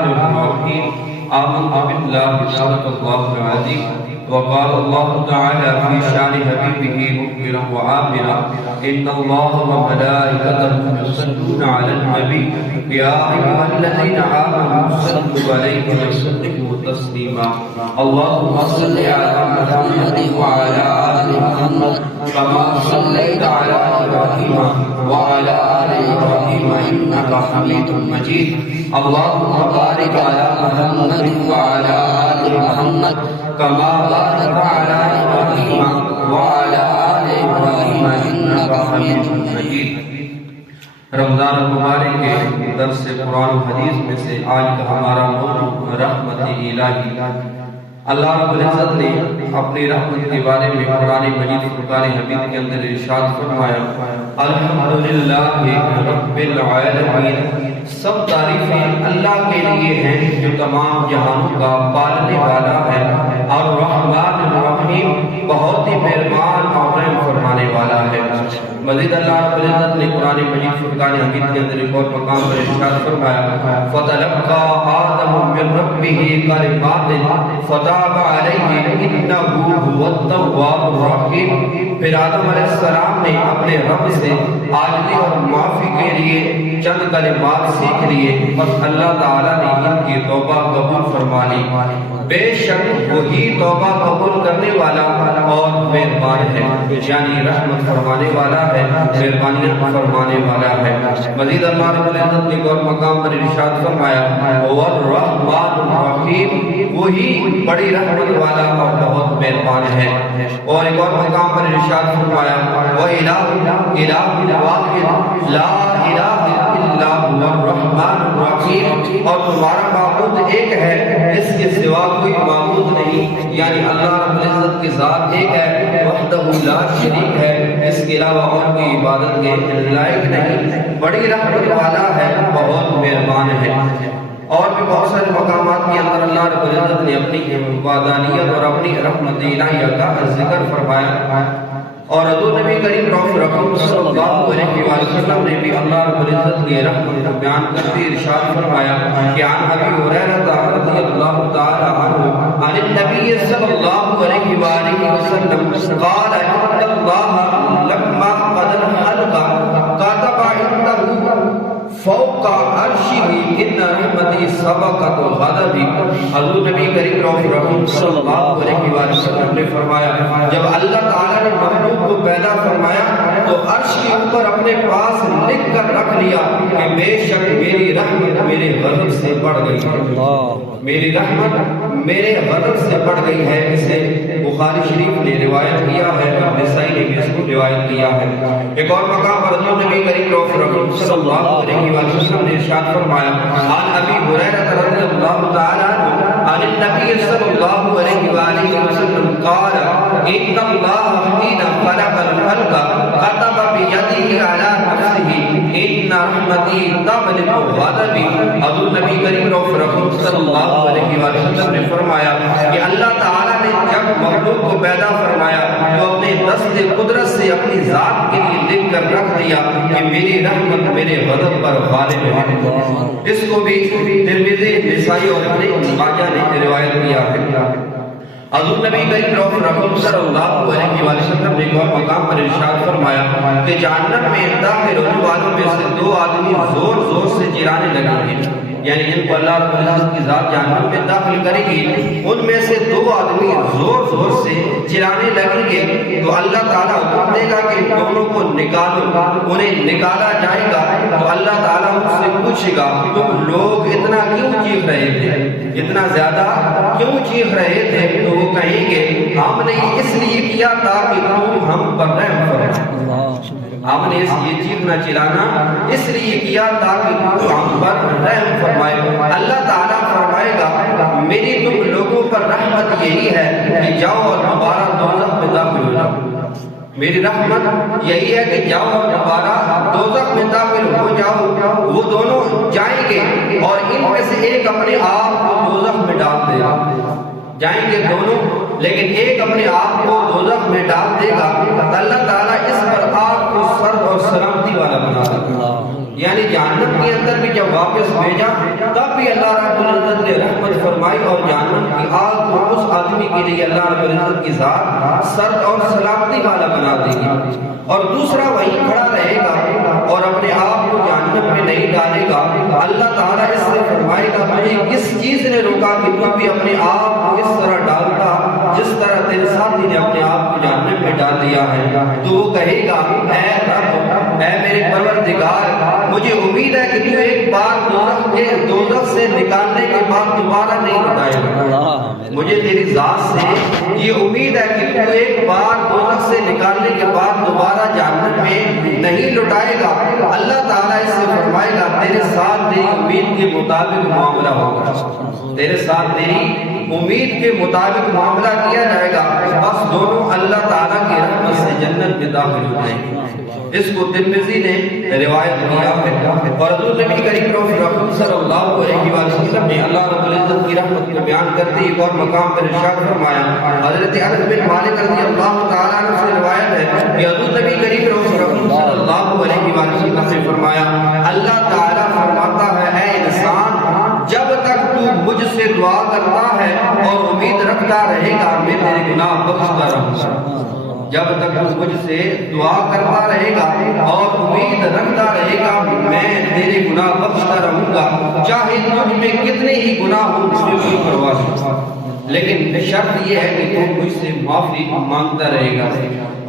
الرحمن الرحيم آمنت بالله صدق الله العظيم وقال الله تعالى في شان حبيبه مخبرا وآمرا إن الله وملائكته يصلون على النبي يا أيها الذين آمنوا صلوا عليه وسلموا تسليما اللهم صل على محمد وعلى آل محمد كما صليت على إبراهيم وعلى آل إبراهيم إنك حميد مجيد اللهم بارك على محمد وعلى آل محمد كما باركت على إبراهيم وعلى آل إبراهيم إنك حميد مجيد۔ رمضان المبارک کے درس قرآن و حدیث میں سے آج کا ہمارا موضوع رحمت الہی۔ اللہ رب العزت نے اپنی رحمت کے بارے میں قرآن مجید فرقان حمید کے اندر ارشاد فرمایا الحمدللہ رب العالمین، سب تعریفیں اللہ کے لیے ہیں جو تمام جہانوں کا پالنے والا ہے، الرحمن الرحیم، بہت ہی مہربان اور رحم فرمانے والا ہے۔ مزید اللہ رب العزت نے قرآن مجید فرقان حمید کے اندر ایک اور مقام پر ارشاد فرمایا فَتَلَقَّى آدَمُ مِن رَبِّهِ كَلِمَاتٍ فَتَابَ عَلَيْهِ إِنَّهُ هُوَ التَّوَّابُ الرَّحِيمُ۔ پھر آدم علیہ السلام نے اپنے رب سے عاجزی اور معافی کے لیے چند کلمات سیکھ لیے، بس اللہ تعالیٰ نے ان کی توبہ قبول فرما لی۔ بے شک وہی توبہ قبول کرنے والا اور مہربان ہے، یعنی رحمت فرمانے والا ہے، مہربانیاں فرمانے والا ہے۔ مزید اللہ رب العزت نے اور مقام پر ارشاد فرمایا والرحمن الرحیم، وہی بڑی رحمت والا اور بہت مہربان ہے۔ اور ایک اور مقام پر ارشاد فرمایا وَإِلَٰهُ إِلَٰهٌ وَاحِدٌ لَا إِلَٰهَ إِلَّا هُوَ الرَّحْمَٰنُ الرَّحِيمُ، اور تمہارا معبود ایک ہے، اس کے سوا کوئی معبود نہیں، یعنی اللہ رب العزت کی ذات ایک ہے، وحدہ لا شریک ہے، اس کے علاوہ اور کوئی عبادت کے لائق نہیں، بڑی رحمت والا ہے، بہت مہربان ہے۔ اور بھی بہت سارے مقامات کے اندر اللہ رب العزت نے اپنی وحدانیت اور اپنی رحمت الہیہ کا ذکر فرمایا۔ اور حضور نبی کریم رحمت صلی اللہ علیہ وسلم نے بھی اللہ رب العزت کی رحمت کو بیان کرتے ارشاد فرمایا کہ عن ابی ہریرہ رضی اللہ تعالی عنہ عن النبی صلی اللہ علیہ وآلہ وسلم قال ان اللہ لما قد الخلق كتب عنده فوق عرشه ان رحمتی سبقت الغضب۔ حضور نبی کریم رحمت صلی اللہ علیہ وسلم نے فرمایا جب اللہ تعالیٰ نے مخلوق کو پیدا فرمایا تو عرش کے اوپر اپنے پاس لکھ کر رکھ لیا کہ بے شک میری رحمت میرے غضب سے بڑھ گئی ہے، میری رحمت میرے غضب سے بڑھ گئی ہے۔ اسے بخاری شریف نے روایت کیا ہے اور نسائی نے بھی اس کو روایت کیا ہے۔ ایک اور مقام پر حضور نبی کریم صلی اللہ علیہ وسلم نے ارشاد فرمایا عن ابی ہریرہ رضی اللہ تعالی عنہ عن النبی صلی اللہ علیہ وآلہ وسلم قال ان اللہ حین خلق الخلق كتب بیدہ علی نفسہ ان رحمتی تغلب غضبی۔ حضور نبی کریم صلی اللہ علیہ وسلم نے فرمایا کہ اللہ تعالیٰ نے جب مخلوق کو پیدا فرمایا تو اپنے دست قدرت سے اپنی ذات کے لیے لکھ کر رکھ دیا کہ میری رحمت میرے غضب پر غالب ہے۔ اس کو بھی ترمذی، نسائی اور ابن ماجہ نے روایت کیا ہے۔ حضور نبی کریم صلی اللہ علیہ وسلم نے ایک اور مقام پر ارشاد فرمایا کہ جہنم میں داخل ہونے والوں میں سے دو آدمی زور زور سے چرانے لگیں گے، یعنی جن کو اللہ رب العزت کی ذات جہنم میں داخل کرے گی، ان میں سے دو آدمی زور زور سے چرانے لگیں گے تو اللہ تعالیٰ حکم دے گا کہ دونوں کو نکالو۔ انہیں نکالا جائے گا تو اللہ تعالیٰ ان سے پوچھے گا تم لوگ اتنا کیوں چیخ رہے تھے، اتنا زیادہ کیوں چیخ رہے تھے؟ تو وہ کہیں گے ہم نے اس لیے کیا تھا کہ تم ہم پر رحم فرمائے، ہم نے یہ چیخنا چلانا اس لیے کیا تھا کہ ہم پر رحم فرمائے۔ اللہ تعالیٰ فرمائے گا میری تم لوگوں پر رحمت یہی ہے کہ جاؤ اور دوبارہ دوزخ میں داخل ہو جاؤ، میری رحمت یہی ہے کہ جاؤ اور دوبارہ دوزخ میں داخل ہو جاؤ۔ وہ دونوں جائیں گے اور ان میں سے ایک اپنے آپ کو دوزخ میں ڈال دے گا، جائیں گے دونوں لیکن ایک اپنے آپ کو دوزخ میں ڈال دے گا۔ اللہ تعالیٰ اس پر آپ کو سرد اور سلامتی والا بنا دے گا، یعنی جہنم کے اندر بھی جب واپس بھیجا تب بھی اللہ رب فرمائی اور جہنم کی آگ کو اس آدمی کے لیے اللہ رب العزت کی ذات سرد اور سلامتی والا بنا دے گی، اور دوسرا وہیں کھڑا رہے گا اور اپنے آپ کو جہنم میں نہیں ڈالے گا۔ اللہ تعالیٰ اس سے فرمائے گا مجھے کس چیز نے روکا کہ تو بھی اپنے آپ کو اس طرح ڈالتا جس طرح تیرے ساتھی نے اپنے آپ کو جہنم میں ڈال دیا ہے؟ تو وہ کہے گا اے رب، اے میرے پروردگار، مجھے امید ہے کہ تو ایک بار دوزخ سے نکالنے کے بعد دوبارہ نہیں اٹھائے گا۔ مجھے تیری ذات سے یہ امید ہے کہ تو ایک بار دوزخ سے نکالنے کے بعد دوبارہ جہنم میں نہیں لٹائے گا۔ اللہ تعالیٰ اس سے فرمائے گا تیرے ساتھ تیری امید کے مطابق معاملہ ہوگا، تیرے ساتھ تیری امید کے مطابق معاملہ کیا جائے گا، بس دونوں اللہ تعالیٰ کی رحمت سے جنت میں داخل ہو جائیں گے۔ اس کو ترمذی نے روایت کیا ہے، اور حضور نبی کریم صلی اللہ علیہ وسلم نے اللہ رب العزت کی رحمت کو بیان کرتے ایک اور مقام پر ارشاد فرمایا۔ حضرت انس بن مالک رضی اللہ تعالیٰ عنہ سے روایت ہے کہ حضور نبی کریم صلی اللہ علیہ وسلم نے فرمایا اللہ تعالیٰ فرماتا ہے اے انسان، جب تک تو مجھ سے دعا کرتا ہے اور امید رکھتا رہے گا میں تیرے گناہ بخشتا رہوں گا۔ جب تک تو مجھ سے دعا کرتا رہے گا اور امید رکھتا رہے گا میں تیرے گناہ بخشتا رہوں گا، چاہے تجھ میں کتنے ہی گناہ ہوں اس میں کوئی پرواہ نہیں، لیکن شرط یہ ہے کہ تو مجھ سے معافی مانگتا رہے گا۔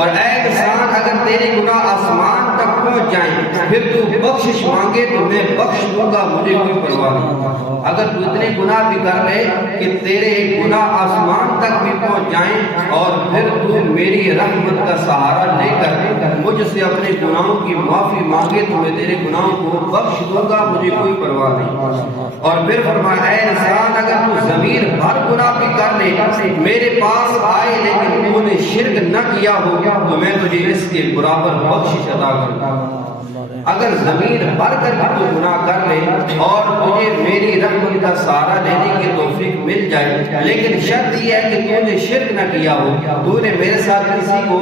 اور اے انسان، اگر تیرے گناہ آسمان تک پہنچ جائیں پھر تو بخشش مانگے تو میں بخش دوں گا، مجھے کوئی پرواہ نہیں۔ اگر تو اتنے گناہ بھی کر لے کہ تیرے گناہ آسمان تک بھی پہنچ جائیں اور پھر تو میری رحمت کا سہارا لے کر مجھ سے اپنے گناہوں کی معافی مانگے تو میں تیرے گناہوں کو بخش دوں گا، مجھے کوئی پرواہ نہیں۔ اور پھر فرمایا اے انسان، اگر تو ضمیر بھر گناہ بھی کر لے میرے پاس آئے لیکن تو نے شرک نہ کیا ہو تو میں تجھے اس کے برابر بخشش عطا کروں گا۔ اگر ضمیر بھر کر بھی تو گناہ کر لے اور تجھے میری رحمت کا سہارا لینے کی توفیق مل جائے، لیکن شرط یہ ہے کہ تو نے شرک نہ کیا ہو، تو نے میرے ساتھ کسی کو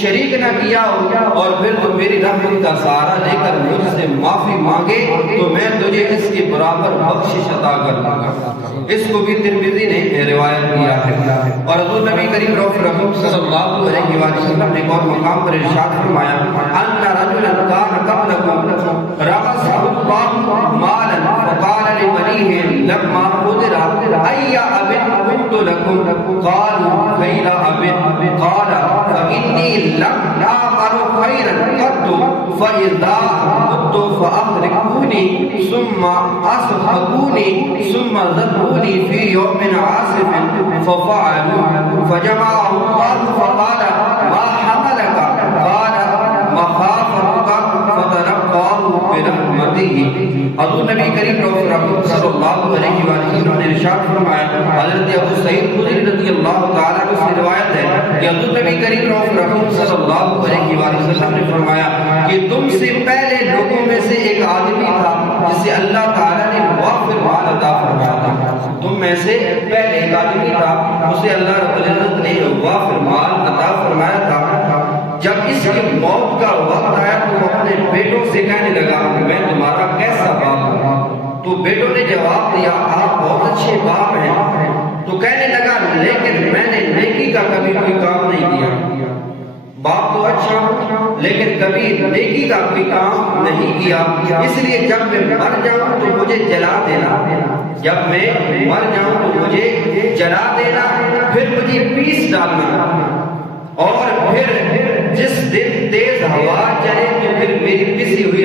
شریک نہ کیا ہو، اور پھر تو میری رحمت کا سہارا لے کر مجھ سے معافی مانگے تو میں تجھے اس کے برابر بخشش عطا کر دوں گا۔ اس کو بھی ترمذی نے روایت کیا ہے۔ اور حضور نبی کریم صلی اللہ علیہ وسلم نے اور مقام پر ارشاد فرمایا ان رجلا كان قبلكم رغسه الله مالا فقال لبنيه لما قدر اي اب كنت لكم قالوا خير اب قال فاني لم اعمل خيرا قط فاذا مت فاخرجوني ثم اصحبوني ثم ذبحوني في يوم عاصف ففعلوا فجمعه الله فقال ما حملك قال مخافتك فتلقاه برحمته۔ حضور نبی کریم صلی اللہ علیہ وسلم نے ارشاد فرمایا، حضرت ابو سعید خدری رضی اللہ تعالیٰ عنہ سے روایت ہے کہ حضور نبی کریم صلی اللہ علیہ وسلم نے فرمایا کہ تم سے پہلے لوگوں میں سے ایک آدمی تھا جسے اللہ تعالیٰ نے وافر مال عطا فرمایا تھا۔ تم میں سے پہلے ایک آدمی تھا اسے اللہ رب العزت نے وافر مال عطا فرمایا تھا۔ جب اس کی موت کا وقت آیا تو وہ اپنے بیٹوں سے کہنے لگا میں تمہارا کیسا باپ ہوں؟ تو بیٹوں نے جواب دیا آپ بہت اچھے باپ ہیں۔ تو کہنے لگا لیکن میں نے نیکی کا کبھی کوئی کام نہیں کیا، باپ تو اچھا ہوں لیکن کبھی نیکی کا کوئی کام نہیں کیا، اس لیے جب میں مر جاؤں تو مجھے جلا دینا، جب میں مر جاؤں تو مجھے جلا دینا، پھر مجھے پیس ڈالنا، اور پھر جس دن تیز ہوا چلے تو پھر میری پسی ہوئی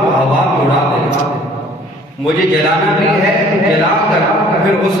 کو ہوا میں اڑا دینا، مجھے جلانا بھی ہے، جلا کر پھر اس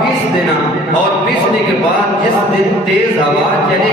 پیس دینا، اور پیسنے کے بعد جس دن تیز ہوا چلے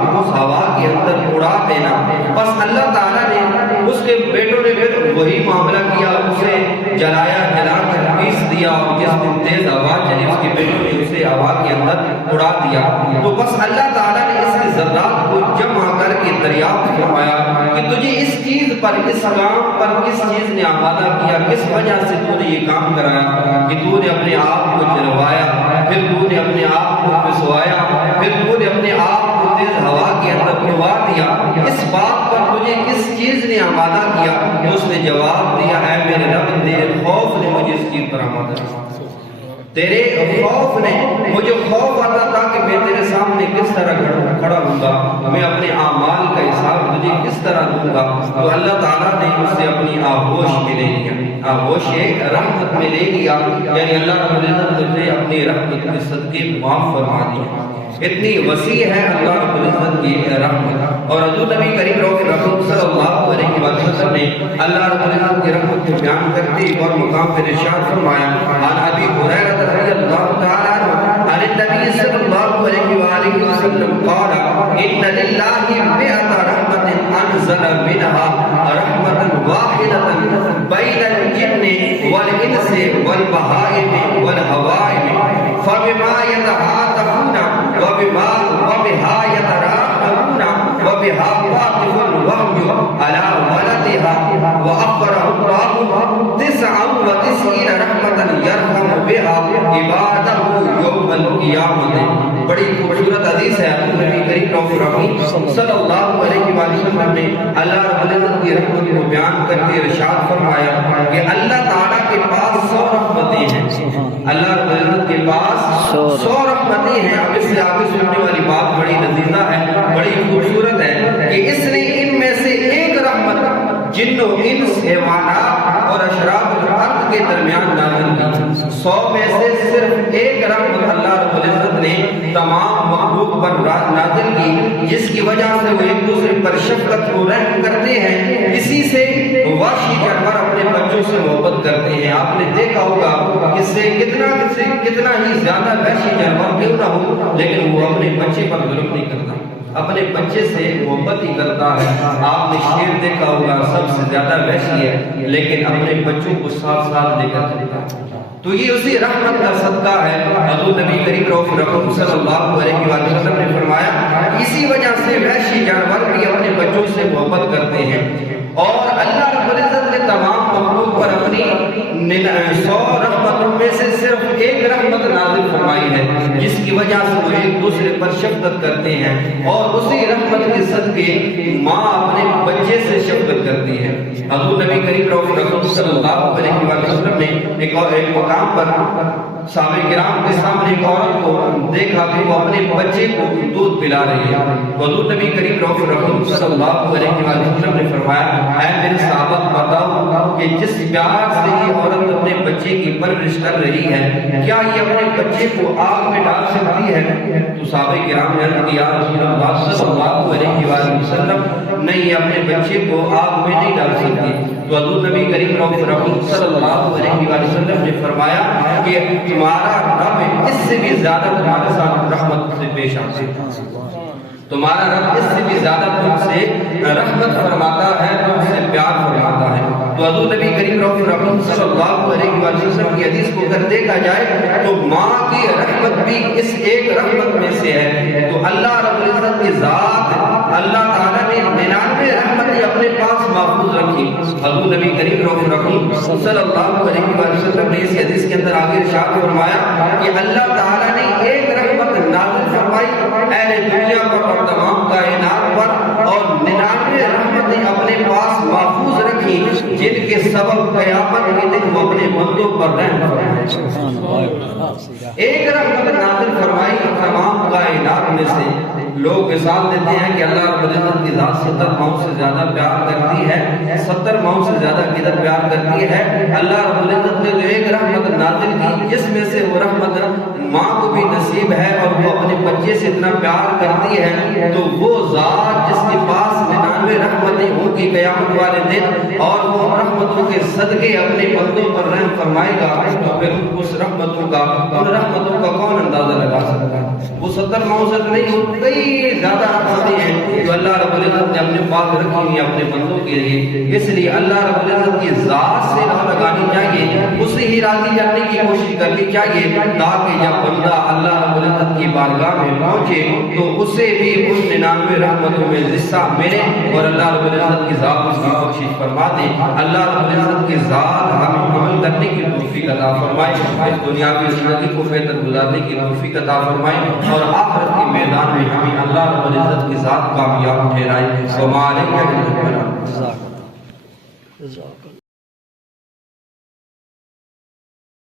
کو اس ہوا کے اندر اڑا دینا۔ بس اللہ تعالیٰ نے اس کے بیٹوں نے پھر وہی معاملہ کیا، اسے جلایا، جلا کر پیس دیا، اور جس دن تیز ہوا چلی اس کے بیٹوں نے اسے ہوا کے اندر اڑا دیا۔ تو بس اللہ تعالیٰ نے اس کے ذرات کو جمع کر کے دریافت فرمایا کہ تجھے اس چیز پر، اس کام پر کس چیز نے آمادہ کیا، کس وجہ سے تو نے یہ کام کرایا کہ تو نے اپنے آپ کو جلوایا، پھر تو نے اپنے آپ کو پسوایا، پھر تو نے اپنے آپ کو تیز ہوا کے اندر اڑوا دیا، اس بات پر تجھے کس چیز نے آمادہ کیا؟ تو اس نے جواب دیا اے میرے رب تیرے خوف نے مجھے اس چیز پر آمادہ کیا۔ تیرے خوف نے مجھے خوف آتا تھا کہ میں تیرے سامنے کس طرح کھڑا ہوں گا، میں اپنے اعمال کا حساب تجھے کس طرح دوں گا۔ تو اللہ تعالیٰ نے اس سے اپنی آغوش میں لے لیا، آغوش رحمت میں لے لیا، یعنی اللہ رب العزت نے اپنی رحمت کے صدقے معاف فرما دیا۔ اتنی وسیع ہے اللہ رب العزت کی رحمت۔ اور حضور نبی کریم رسول صلی اللہ علیہ وسلم نے اللہ رب العزت کی رحمت کو بیان کرتے اور مقام پر ارشاد فرمایا، عن ابی ہریرہ رضی اللہ تعالی عنہ عن النبی صلی اللہ علیہ وآلہ وسلم قال ان للہ مئۃ رحمت انزل منها رحمۃ واحدۃ بین الجن والانس والبہائم والحوائم فبما يتعاطفون وبها يتراحمون وبها واقف الوحي على ولدها وأخبره الله 99 رحمة يرحم بها عباده يوم القيامة۔ بڑی خوبصورت حدیث ہے، نبی کریم صلی اللہ علیہ وسلم نے اللہ رب العزت کی رحمت کو بیان کرتے ارشاد فرمایا کہ اللہ تعالیٰ کے پاس 100 رحمتیں ہیں، اللہ رب العزت کے پاس 100 رحمتیں ہیں۔ اب اس سے آگے سننے والی بات بڑی لذیذہ ہے، بڑی خوبصورت ہے کہ اس نے ان میں سے ایک رحمت جن و انس حیوانات اور اشراف الارض کے درمیان نازل کی۔ 100 میں سے صرف ایک رحمت اللہ رب العزت نے تمام مخلوق پر نازل کی، جس کی وجہ سے وہ ایک دوسرے پر شفقت و رحم کرتے ہیں۔ اسی سے وحشی جانور اپنے بچوں سے محبت کرتے ہیں۔ آپ نے دیکھا ہوگا اس سے کتنا ہی زیادہ وحشی جانور کیوں نہ ہو، لیکن وہ اپنے بچے پر ظلم نہیں کرتا، اپنے بچے سے محبت ہی کرتا ہے۔ آپ نے شیر دیکھا ہوگا، سب سے زیادہ وحشی ہے لیکن اپنے بچوں کو ساتھ ساتھ لے کر چلتا ہے۔ تو یہ اسی رحمت کا صدقہ ہے۔ حضور نبی کریم صلی اللہ علیہ وسلم نے فرمایا اسی وجہ سے وحشی جانور بھی اپنے بچوں سے محبت کرتے ہیں، اور اللہ رب العزت نے تمام مخلوق پر اپنی 100 رحمتوں میں سے صرف ایک رحمت نازل فرمائی ہے، جس کی وجہ سے وہ ایک دوسرے پر شفقت کرتے ہیں، اور اسی رحمت کے صدقے ماں اپنے بچے سے شفقت کرتی ہے۔ حضور نبی کریم صلی اللہ علیہ وسلم نے ایک مقام پر صحابہ کرام کے سامنے ایک عورت کو دیکھا کہ وہ اپنے بچے کو دودھ پلا رہی ہے۔ حضور نبی کریم صلی اللہ علیہ وسلم نے فرمایا، اے میرے صحابہ بتاؤ کہ جس پیار سے یہ عورت اپنے بچے کی پرورش کر رہی ہے، کیا یہ اپنے بچے کو آگ میں ڈال سکتی ہے؟ تو صحابہ کرام نے عرض کیا، رسول اللہ صلی اللہ علیہ وسلم نہیں، اپنے بچے کو آگ میں نہیں ڈال سکتی۔ تو حضور نبی کریم صلی اللہ علیہ وسلم نے فرمایا کہ تمہارا رب اس سے بھی زیادہ تمہارے ساتھ رحمت سے پیش آتا ہے، تمہارا رب اس سے بھی زیادہ تم سے رحمت فرماتا ہے، تم سے پیار فرماتا ہے۔ تو حضور نبی کریم صلی اللہ علیہ وسلم کی حدیث کو اگر دیکھا جائے تو ماں کی رحمت بھی اس ایک رحمت میں سے ہے۔ تو اللہ رب العزت کی ذات، اللہ تعالیٰ نے 99 رحمتیں اپنے پاس محفوظ رکھی۔ حضور نبی کریم صلی اللہ علیہ وسلم نے اس حدیث کے اندر آگے ارشاد فرمایا کہ اللہ تعالیٰ نے ایک رحمت نازل فرمائی اہل دنیا پر اور تمام کائنات پر، اور 99 رحمتیں اپنے پاس محفوظ رکھی، جن کے سبب قیامت کے دن وہ اپنے بندوں پر رحم فرمائے۔ ایک رحمت نازل فرمائی تمام کائنات میں سے۔ لوگ مثال دیتے ہیں کہ اللہ رب العزت کی ذات 70 ماؤں سے زیادہ پیار کرتی ہے، 70 ماؤں سے زیادہ کدھر پیار کرتی ہے۔ اللہ رب العزت نے جو ایک رحمت نازل کی، جس میں سے وہ رحمت ماں کو بھی نصیب ہے اور وہ اپنے بچے سے اتنا پیار کرتی ہے، تو وہ ذات جس کے پاس 99 رحمتیں ہوں گی قیامت والے دن، اور وہ رحمتوں کے صدقے اپنے بندوں پر رحم فرمائے گا، تو پھر اس رحمتوں کا کون اندازہ لگا سکتا ہے؟ وہ 70 ماؤں سے نہیں ہوں، کئی زیادہ رحمتیں ہیں جو اللہ رب العزت نے اپنے پاس رکھی ہیں اپنے بندوں کے لیے۔ اس لیے اللہ رب العزت کی ذات سے نہ لگانی چاہیے، اسے ہی راضی کرنے کی کوشش کرنی چاہیے، تاکہ جب بندہ اللہ رب العزت کی بارگاہ میں پہنچے تو اسے بھی ان 99 رحمتوں میں حصہ ملے، اور اللہ رب العزت کی ذات اس کی بخشش فرما دے۔ اللہ رب العزت کی ذات ہمیں عمل کرنے کی توفیق عطا فرمائے، اس دنیا کی زندگی کو بہتر گزارنے کی توفیق عطا فرمائے، اور آخرت کے میدان میں ہمیں اللہ رب العزت کی ذات کامیاب ٹھہرائے۔ وما علیک الا البلاغ۔